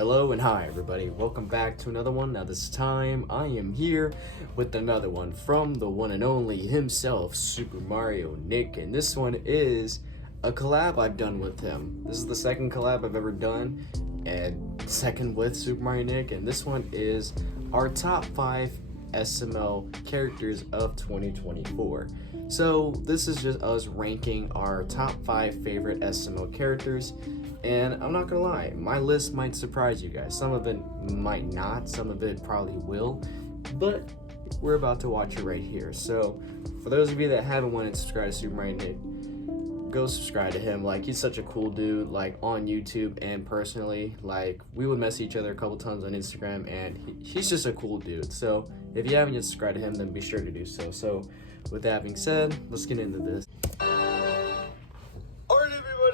Hello and hi everybody, welcome back to another one. Now this time I am here with another one from the one and only himself, SuperMarioNic, and this one is a collab I've done with him. This is the second collab I've ever done, and second with SuperMarioNic, and this one is our top 5 SML characters of 2024. So this is just us ranking our top 5 favorite SML characters. And I'm not gonna lie, my list might surprise you guys. Some of it might not, some of it probably will, but we're about to watch it right here. So for those of you that haven't went and subscribed to SuperMarioNic, go subscribe to him. Like, he's such a cool dude, like on YouTube and personally. Like, we would mess each other a couple times on Instagram, and he's just a cool dude. So if you haven't yet subscribed to him, then be sure to do so. So with that being said, let's get into this.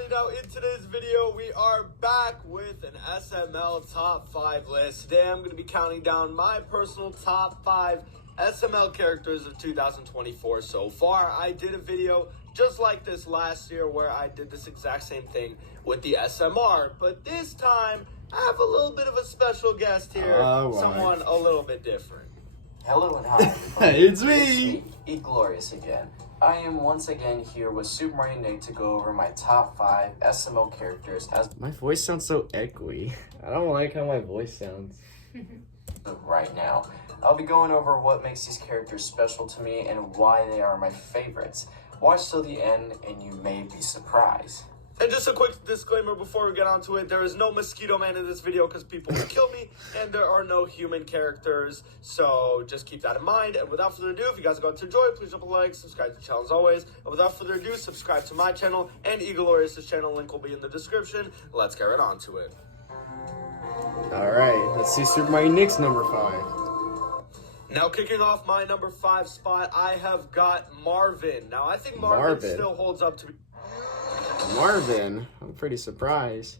Now in today's video, we are back with an SML top 5 list. Today I'm going to be counting down my personal top 5 SML characters of 2024 so far. I did a video just like this last year where I did this exact same thing with the SMR, but this time I have a little bit of a special guest here, someone a little bit different. Hello and hi everybody. It's me, Eaglorious again. I am once again here with SuperMarioNic to go over my top 5 SML characters as My voice sounds so echoey. I don't like how my voice sounds. right now. I'll be going over what makes these characters special to me and why they are my favorites. Watch till the end and you may be surprised. And just a quick disclaimer before we get onto it, there is no Mosquito Man in this video because people will kill me, and there are no human characters, so just keep that in mind. And without further ado, if you guys are going to enjoy, please drop a like, subscribe to the channel as always. And without further ado, subscribe to my channel and Eaglorious' channel, link will be in the description. Let's get right on to it. Alright, let's see SuperMarioNic's number 5. Now, kicking off my number 5 spot, I have got Marvin. Now, I think Marvin still holds up to... Marvin, I'm pretty surprised.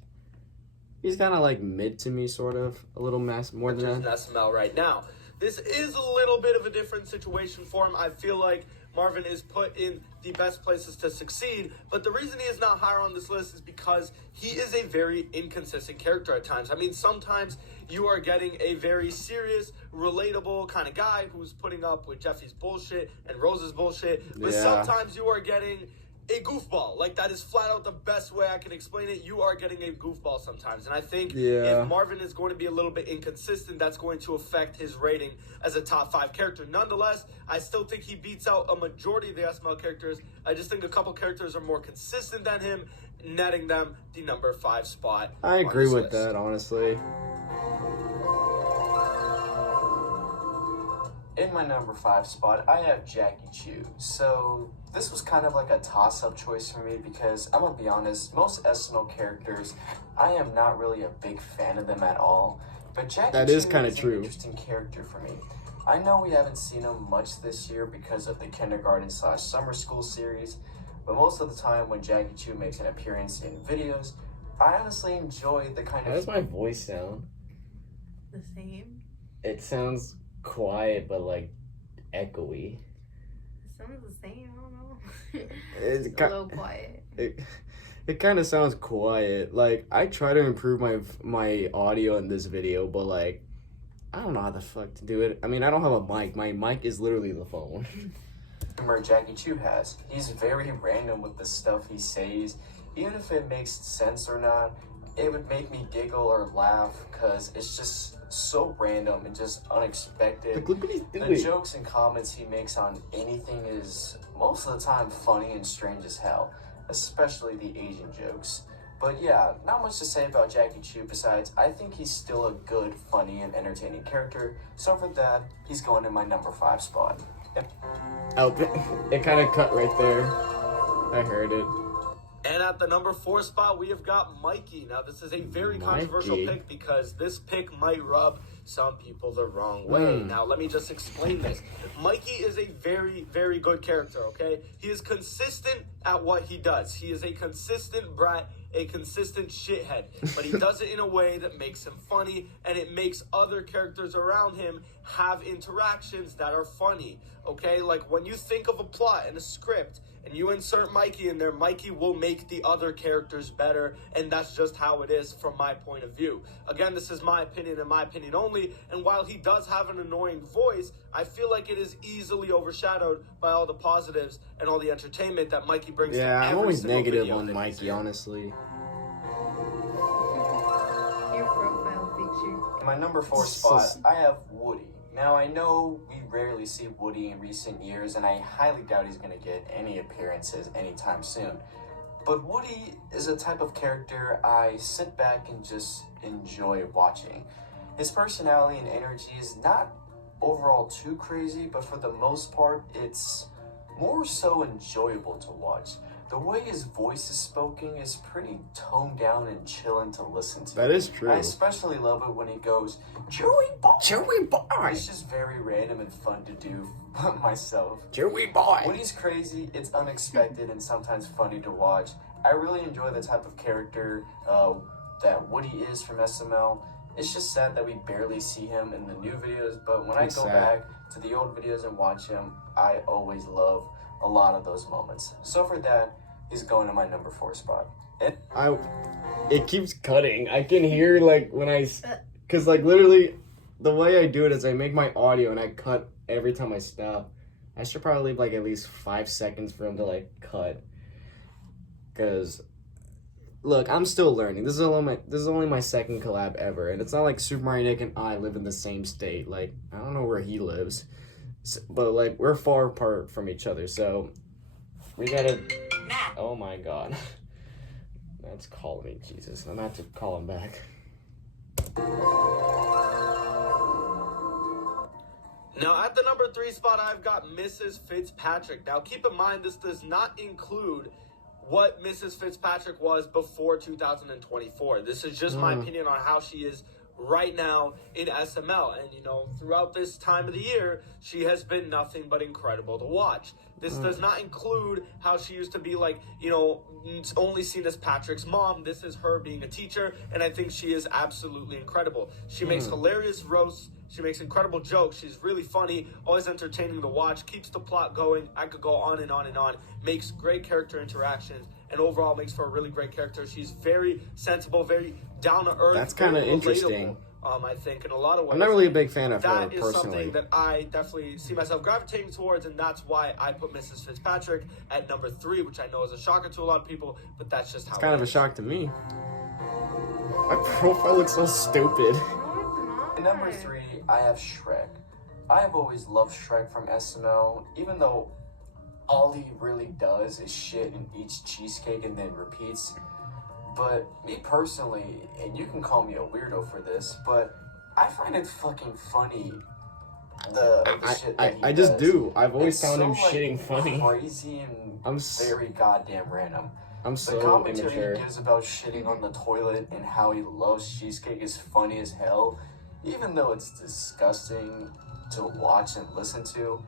He's kind of like mid to me, sort of. A little more than that. SML right now. This is a little bit of a different situation for him. I feel like Marvin is put in the best places to succeed, but the reason he is not higher on this list is because he is a very inconsistent character at times. I mean, sometimes you are getting a very serious, relatable kind of guy who's putting up with Jeffy's bullshit and Rose's bullshit, but sometimes you are getting a goofball. Like, that is flat out the best way I can explain it. You are getting a goofball sometimes. And I think if Marvin is going to be a little bit inconsistent, that's going to affect his rating as a top 5 character. Nonetheless, I still think he beats out a majority of the SML characters. I just think a couple characters are more consistent than him, netting them the number 5 spot. I agree with that, honestly. In my number 5 spot, I have Jackie Chu. So this was kind of like a toss-up choice for me because I'm gonna be honest, most SML characters, I am not really a big fan of them at all. But Jackie Chu is kind of an interesting character for me. I know we haven't seen him much this year because of the kindergarten/summer school series, but most of the time when Jackie Chu makes an appearance in videos, I honestly enjoy the kind of... How does my voice sound? The same? It sounds quiet, but like echoey. It sounds the same, I don't know. It's a little quiet. It kind of sounds quiet. Like, I try to improve my audio in this video, but like, I don't know how the fuck to do it. I mean, I don't have a mic. My mic is literally the phone. Remember, Jackie Chu has. He's very random with the stuff he says. Even if it makes sense or not, it would make me giggle or laugh because it's just so random and just unexpected. Like, look what he's doing. The jokes and comments he makes on anything is most of the time funny and strange as hell, especially the Asian jokes. But yeah, not much to say about Jackie Chu besides I think he's still a good, funny, and entertaining character. So for that, he's going in my number 5 spot. Oh, it kind of cut right there. I heard it. And at the number 4 spot, we have got Mikey. Now, this is a very controversial pick because this pick might rub some people the wrong way. Now, let me just explain this. Mikey is a very, very good character, okay? He is consistent at what he does. He is a consistent brat, a consistent shithead, but he does it in a way that makes him funny, and it makes other characters around him have interactions that are funny, okay? Like, when you think of a plot and a script, and you insert Mikey in there, Mikey will make the other characters better, and that's just how it is from my point of view. Again, this is my opinion and my opinion only, and while he does have an annoying voice, I feel like it is easily overshadowed by all the positives and all the entertainment that Mikey brings to every I'm always single negative video on that he's Mikey, in. honestly. Your profile picture. In my number 4 spot, I have Woody. Now, I know we rarely see Woody in recent years, and I highly doubt he's going to get any appearances anytime soon. But Woody is a type of character I sit back and just enjoy watching. His personality and energy is not overall too crazy, but for the most part, it's more so enjoyable to watch. The way his voice is spoken is pretty toned down and chilling to listen to. That is true. I especially love it when he goes, Chewy boy! Chewy boy! It's just very random and fun to do myself. Chewy boy! When he's crazy, it's unexpected and sometimes funny to watch. I really enjoy the type of character that Woody is from SML. It's just sad that we barely see him in the new videos, but when I go back to the old videos and watch him, I always love a lot of those moments. So for that, he's going to my number 4 spot. It keeps cutting. I can hear, like, when because, like, literally, the way I do it is I make my audio and I cut every time I stop. I should probably leave, like, at least 5 seconds for him to, like, cut. Because, look, I'm still learning. This is only my second collab ever, and it's not like SuperMarioNic and I live in the same state. Like, I don't know where he lives. But, like, we're far apart from each other, so we gotta... Oh, my God. That's calling me, Jesus. I'm gonna have to call him back. Now, at the number 3 spot, I've got Mrs. Fitzpatrick. Now, keep in mind, this does not include what Mrs. Fitzpatrick was before 2024. This is just my opinion on how she is right now in SML, and throughout this time of the year she has been nothing but incredible to watch. This does not include how she used to be, like, only seen as Patrick's mom. This is her being a teacher, and I think she is absolutely incredible. She makes hilarious roasts, she makes incredible jokes, she's really funny, always entertaining to watch, keeps the plot going. I could go on and on and on. Makes great character interactions, and overall makes for a really great character. She's very sensible, very down to earth. That's kind of interesting. I think in a lot of ways. I'm not really a big fan of her That is personally. something that I definitely see myself gravitating towards, and that's why I put Mrs. Fitzpatrick at number 3, which I know is a shocker to a lot of people, but that's just how It's kind of a is. shock to me. My profile looks so stupid. No, At number 3, I have Shrek. I have always loved Shrek from SML, even though all he really does is shit and eats cheesecake and then repeats. But me personally, and you can call me a weirdo for this, but I find it fucking funny. The shit that he I just does. do. I've always It's found him so, like, shitting funny. crazy and I'm very goddamn random. I'm The so commentary immature. he gives about shitting on the toilet and how he loves cheesecake is funny as hell, even though it's disgusting to watch and listen to.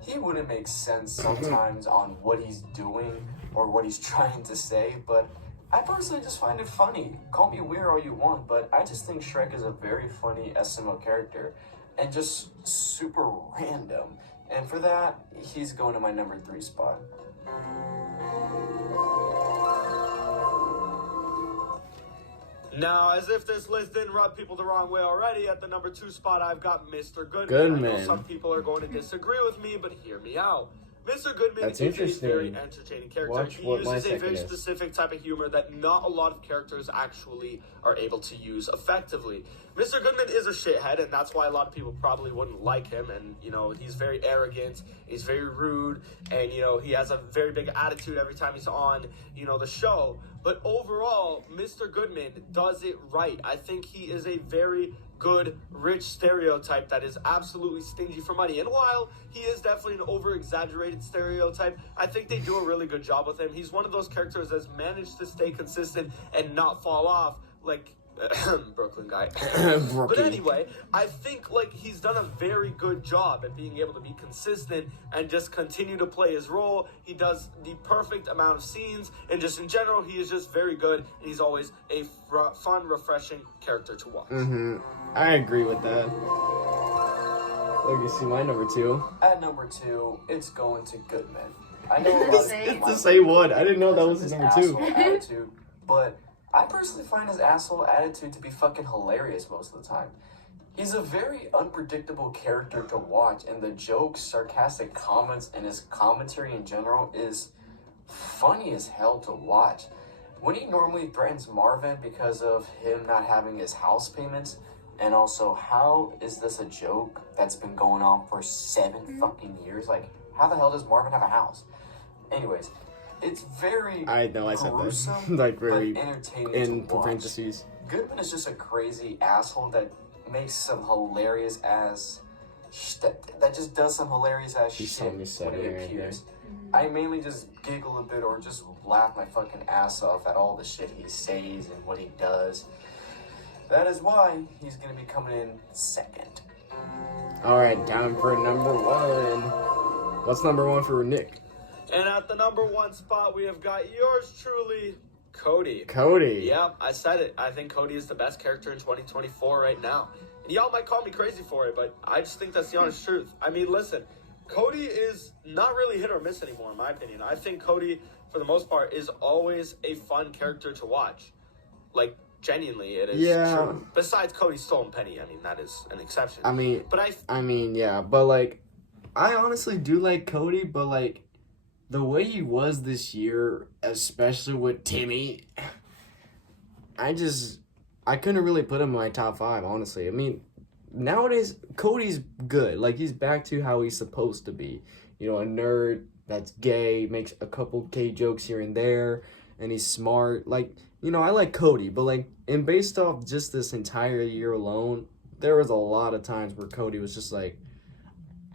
He wouldn't make sense sometimes on what he's doing or what he's trying to say, but I personally just find it funny. Call me weird all you want, but I just think Shrek is a very funny SML character and just super random. And for that, he's going to my number 3 spot. Now, as if this list didn't rub people the wrong way already, at the number 2 spot, I've got Mr. Goodman. I know Goodman. some people are going to disagree with me, but hear me out. Mr. Goodman That's is a interesting. very entertaining character. Watch He what my uses a second very is. specific type of humor that not a lot of characters actually are able to use effectively. Mr. Goodman is a shithead, and that's why a lot of people probably wouldn't like him. And, he's very arrogant, he's very rude, and, he has a very big attitude every time he's on, the show. But overall, Mr. Goodman does it right. I think he is a very good, rich stereotype that is absolutely stingy for money. And while he is definitely an over-exaggerated stereotype, I think they do a really good job with him. He's one of those characters that's managed to stay consistent and not fall off, like Brooklyn guy. Brookie. But anyway, I think like he's done a very good job at being able to be consistent and just continue to play his role. He does the perfect amount of scenes, and just in general, he is just very good. And he's always a fun, refreshing character to watch. I agree with that. Let me see my number 2. At number 2, it's going to Goodman. I know a lot of It's the same one. I didn't know that was his number 2. asshole attitude, but I personally find his asshole attitude to be fucking hilarious most of the time. He's a very unpredictable character to watch, and the jokes, sarcastic comments, and his commentary in general is funny as hell to watch. When he normally threatens Marvin because of him not having his house payments, and also, how is this a joke that's been going on for 7 fucking years? Like, how the hell does Marvin have a house? Anyways, it's very I know, I said gruesome, that. Like, very but entertaining in to watch. parentheses. Goodman is just a crazy asshole that makes some hilarious ass that just does some hilarious ass He's shit so when he missetting right appears. I mainly just giggle a bit or just laugh my fucking ass off at all the shit he says and what he does. That is why he's gonna be coming in second. Alright, down for number 1. What's number 1 for Nick? And at the number 1 spot, we have got yours truly, Cody. Cody. Yeah, I said it. I think Cody is the best character in 2024 right now. And y'all might call me crazy for it, but I just think that's the honest truth. I mean, listen, Cody is not really hit or miss anymore, in my opinion. I think Cody, for the most part, is always a fun character to watch. Like, genuinely, it is true. Besides Cody's Stolen Penny, I mean, that is an exception. I mean, yeah, but like, I honestly do like Cody, but like, the way he was this year, especially with Timmy, I couldn't really put him in my top 5, honestly. I mean, nowadays, Cody's good. Like, he's back to how he's supposed to be. You know, a nerd that's gay, makes a couple gay jokes here and there, and he's smart. Like, you know, I like Cody, but like, and based off just this entire year alone, there was a lot of times where Cody was just like,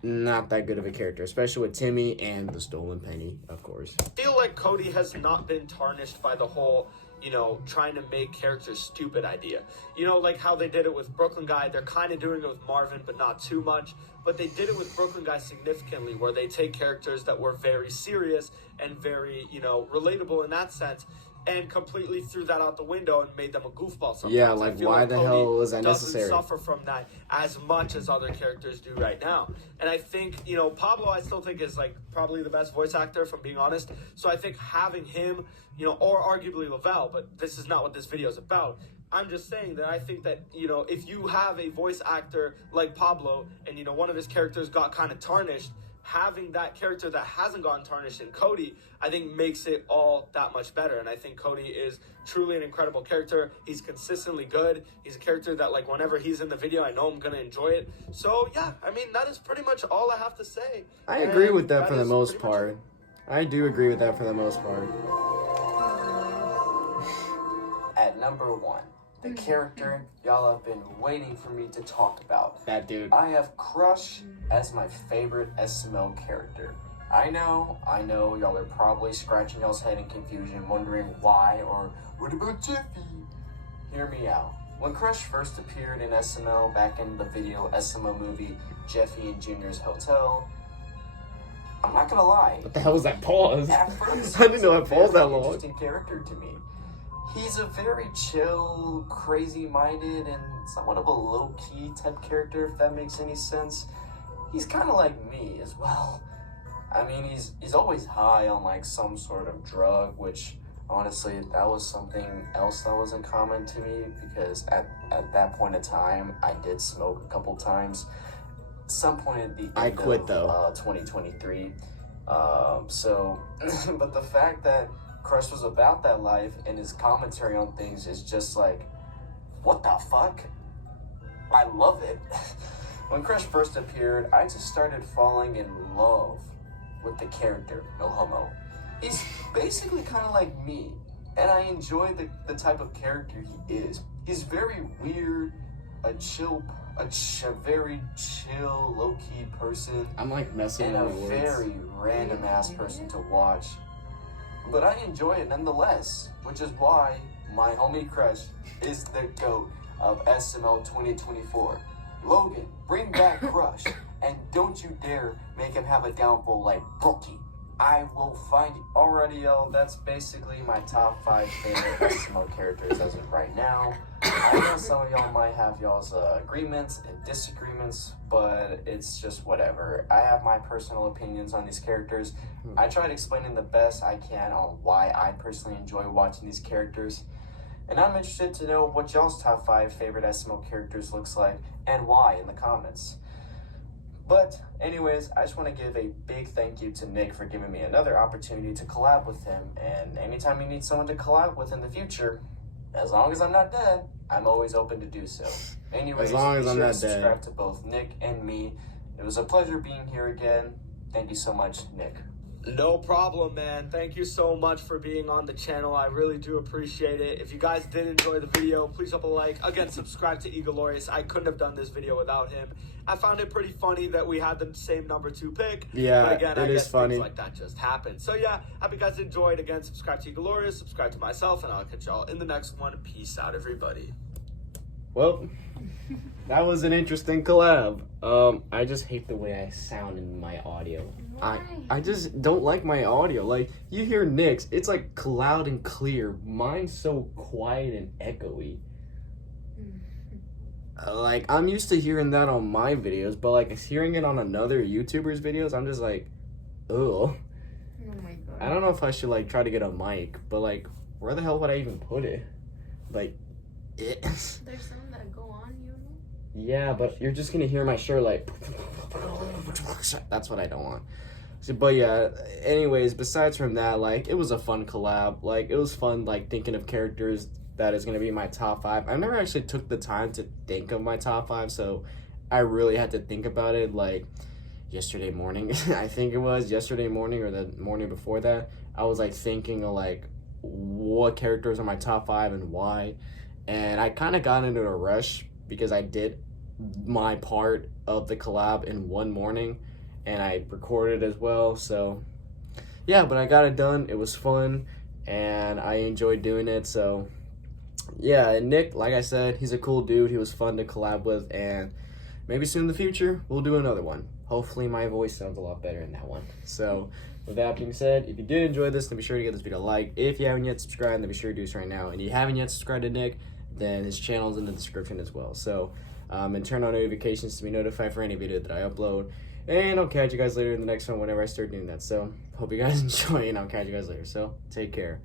not that good of a character, especially with Timmy and the Stolen Penny, of course. I feel like Cody has not been tarnished by the whole, you know, trying to make characters stupid idea. You know, like how they did it with Brooklyn Guy. They're kind of doing it with Marvin, but not too much. But they did it with Brooklyn Guy significantly, where they take characters that were very serious and very, you know, relatable in that sense, and completely threw that out the window and made them a goofball sometimes. Yeah, like, why the hell was that necessary? Doesn't suffer from that as much as other characters do right now. And I think, you know, Pablo, I still think is, like, probably the best voice actor, if I'm being honest. So I think having him, you know, or arguably Lavelle, but this is not what this video is about. I'm just saying that I think that, you know, if you have a voice actor like Pablo and, you know, one of his characters got kind of tarnished, having that character that hasn't gotten tarnished in Cody, I think makes it all that much better. And I think Cody is truly an incredible character. He's consistently good. He's a character that, like, whenever he's in the video, I know I'm going to enjoy it. So, yeah, I mean, that is pretty much all I have to say. I agree with that for the most part. I do agree with that for the most part. At number 1, the character y'all have been waiting for me to talk about. That dude. I have Crush as my favorite SML character. I know, y'all are probably scratching y'all's head in confusion, wondering why, or what about Jeffy? Hear me out. When Crush first appeared in SML back in the video SML movie Jeffy and Junior's Hotel, I'm not gonna lie. What the hell was that pause? At first, I didn't know I paused that long. Interesting character to me. He's a very chill, crazy-minded, and somewhat of a low-key type character, if that makes any sense. He's kind of like me as well. I mean, he's always high on, like, some sort of drug, which, honestly, that was something else that was in common to me, because at that point in time, I did smoke a couple times. Some point at the end of 2023. But the fact that Crush was about that life and his commentary on things is just like, what the fuck? I love it. When Crush first appeared, I just started falling in love with the character, no homo. He's basically kind of like me, and I enjoy the type of character he is. He's very weird, a very chill, low-key person. I'm like messing and with a words. very random-ass person to watch. But I enjoy it nonetheless, which is why my homie Crush is the GOAT of SML 2024. Logan, bring back Crush, and don't you dare make him have a downfall like Brookie. I will find you. Alrighty, yo, that's basically my top 5 favorite SML characters as of right now. I know some of y'all might have y'all's agreements and disagreements, but it's just whatever. I have my personal opinions on these characters. I tried explaining the best I can on why I personally enjoy watching these characters. And I'm interested to know what y'all's top 5 favorite SML characters looks like and why in the comments. But anyways, I just want to give a big thank you to Nick for giving me another opportunity to collab with him. And anytime you need someone to collab with in the future, as long as I'm not dead, I'm always open to do so. Anyways, as long as I'm not subscribe dead. to both Nick and me. It was a pleasure being here again. Thank you so much, Nick. No problem, man. Thank you so much for being on the channel. I really do appreciate it. If you guys did enjoy the video, please drop a like. Again, subscribe to Eaglorious. I couldn't have done this video without him. I found it pretty funny that we had the same number 2 pick. Yeah, but again, it I is guess funny. things like that just happen. So yeah, hope you guys enjoyed. Again, subscribe to Eaglorious, subscribe to myself, and I'll catch y'all in the next one. Peace out, everybody. Well, that was an interesting collab. I just hate the way I sound in my audio. I just don't like my audio. Like, you hear Nick's, it's like loud and clear. Mine's so quiet and echoey. Like, I'm used to hearing that on my videos, but like hearing it on another YouTuber's videos, I'm just like, ugh. Oh my god. I don't know if I should like try to get a mic, but like, where the hell would I even put it? Like, There's some that go on, you know? yeah, but you're just gonna hear my shirt like, that's what I don't want. So, but yeah, anyways, besides from that, like, it was a fun collab. Like, it was fun, like, thinking of characters that is gonna be my top 5. I've never actually took the time to think of my top 5, so I really had to think about it, like, yesterday morning. I think it was yesterday morning or the morning before that. I was, like, thinking of, like, what characters are my top 5 and why. And I kind of got into a rush because I did my part of the collab in one morning and I recorded as well. So yeah, but I got it done. It was fun and I enjoyed doing it. So yeah, and Nick, like I said, he's a cool dude. He was fun to collab with, and maybe soon in the future we'll do another one. Hopefully my voice sounds a lot better in that one. So with that being said, if you did enjoy this, then be sure to give this video a like. If you haven't yet subscribed, then be sure to do so right now. And if you haven't yet subscribed to Nick, then his channel is in the description as well. So and turn on notifications to be notified for any video that I upload. And I'll catch you guys later in the next one whenever I start doing that. So hope you guys enjoy, and I'll catch you guys later. So take care.